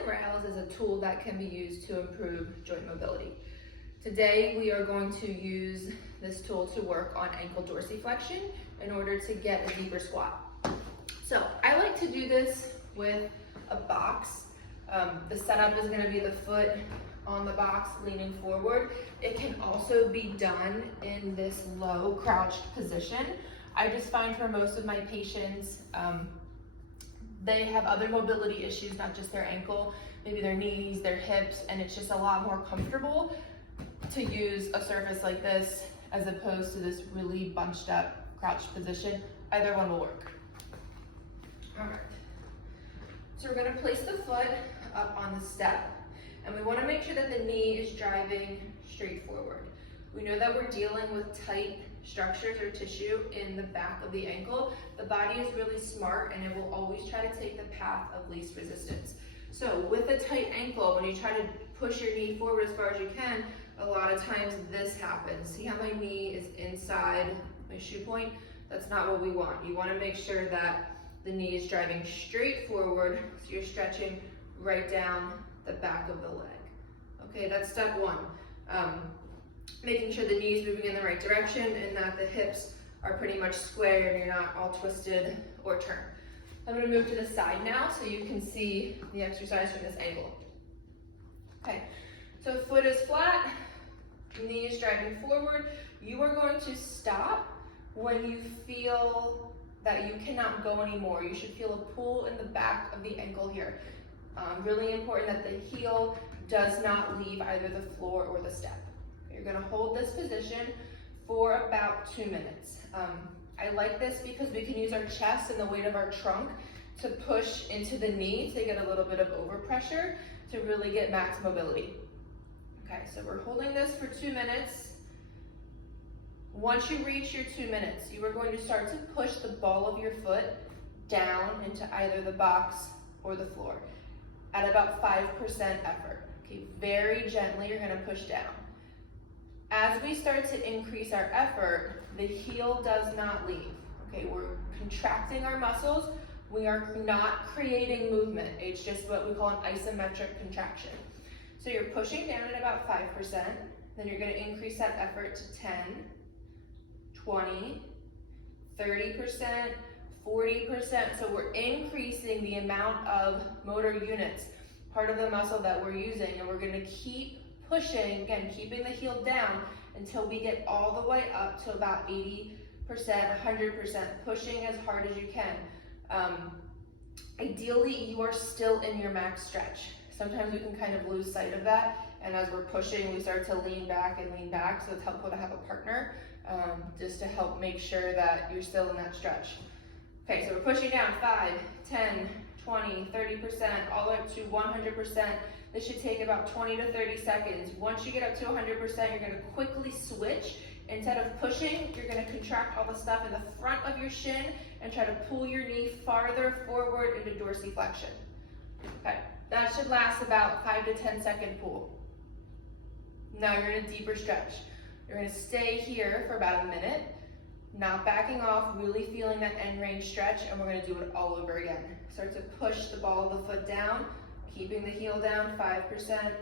and rails is a tool that can be used to improve joint mobility. Today, we are going to use this tool to work on ankle dorsiflexion in order to get a deeper squat. So I like to do this with a box. The setup is going to be the foot on the box leaning forward. It can also be done in this low crouched position. I just find for most of my patients, they have other mobility issues, not just their ankle, maybe their knees, their hips, and it's just a lot more comfortable to use a surface like this as opposed to this really bunched up crouched position. Either one will work. All right, so we're gonna place the foot up on the step, and we wanna make sure that the knee is driving straight forward. We know that we're dealing with tight structures or tissue in the back of the ankle. The body is really smart and it will always try to take the path of least resistance. So with a tight ankle, when you try to push your knee forward as far as you can, a lot of times this happens. See how my knee is inside my shoe point? That's not what we want. You want to make sure that the knee is driving straight forward, so you're stretching right down the back of the leg. Okay, that's step one. Making sure the knee is moving in the right direction and that the hips are pretty much square and you're not all twisted or turned. I'm going to move to the side now so you can see the exercise from this angle. Okay, so foot is flat, knee is driving forward. You are going to stop when you feel that you cannot go anymore. You should feel a pull in the back of the ankle here. Really important that the heel does not leave either the floor or the step. You're gonna hold this position for about 2 minutes. I like this because we can use our chest and the weight of our trunk to push into the knee to get a little bit of overpressure to really get max mobility. Okay, so we're holding this for 2 minutes. Once you reach your 2 minutes, you are going to start to push the ball of your foot down into either the box or the floor at about 5% effort. Okay, very gently you're gonna push down. As we start to increase our effort, the heel does not leave. Okay, we're contracting our muscles. We are not creating movement. It's just what we call an isometric contraction. So you're pushing down at about 5%, then you're gonna increase that effort to 10, 20, 30%, 40%. So we're increasing the amount of motor units, part of the muscle that we're using, and we're gonna keep pushing, again, keeping the heel down until we get all the way up to about 80%, 100%, pushing as hard as you can. Ideally, you are still in your max stretch. Sometimes we can kind of lose sight of that, and as we're pushing, we start to lean back, so it's helpful to have a partner just to help make sure that you're still in that stretch. Okay, so we're pushing down 5, 10, 20, 30%, all the way up to 100%. This should take about 20 to 30 seconds. Once you get up to 100%, you're gonna quickly switch. Instead of pushing, you're gonna contract all the stuff in the front of your shin and try to pull your knee farther forward into dorsiflexion. Okay, that should last about 5 to 10 second pull. Now you're in a deeper stretch. You're gonna stay here for about a minute, not backing off, really feeling that end range stretch, and we're gonna do it all over again. Start to push the ball of the foot down, keeping the heel down, 5%,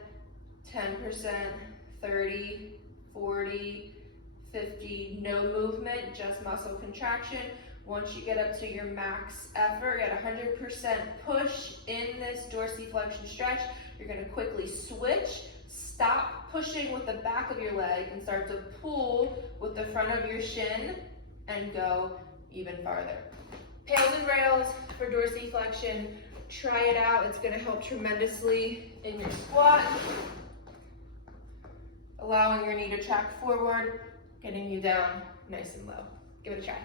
10%, 30, 40, 50, no movement, just muscle contraction. Once you get up to your max effort, at 100% push in this dorsiflexion stretch, you're gonna quickly switch, stop pushing with the back of your leg and start to pull with the front of your shin and go even farther. Pails and rails for dorsiflexion. Try it out, it's gonna help tremendously in your squat, allowing your knee to track forward, getting you down nice and low. Give it a try.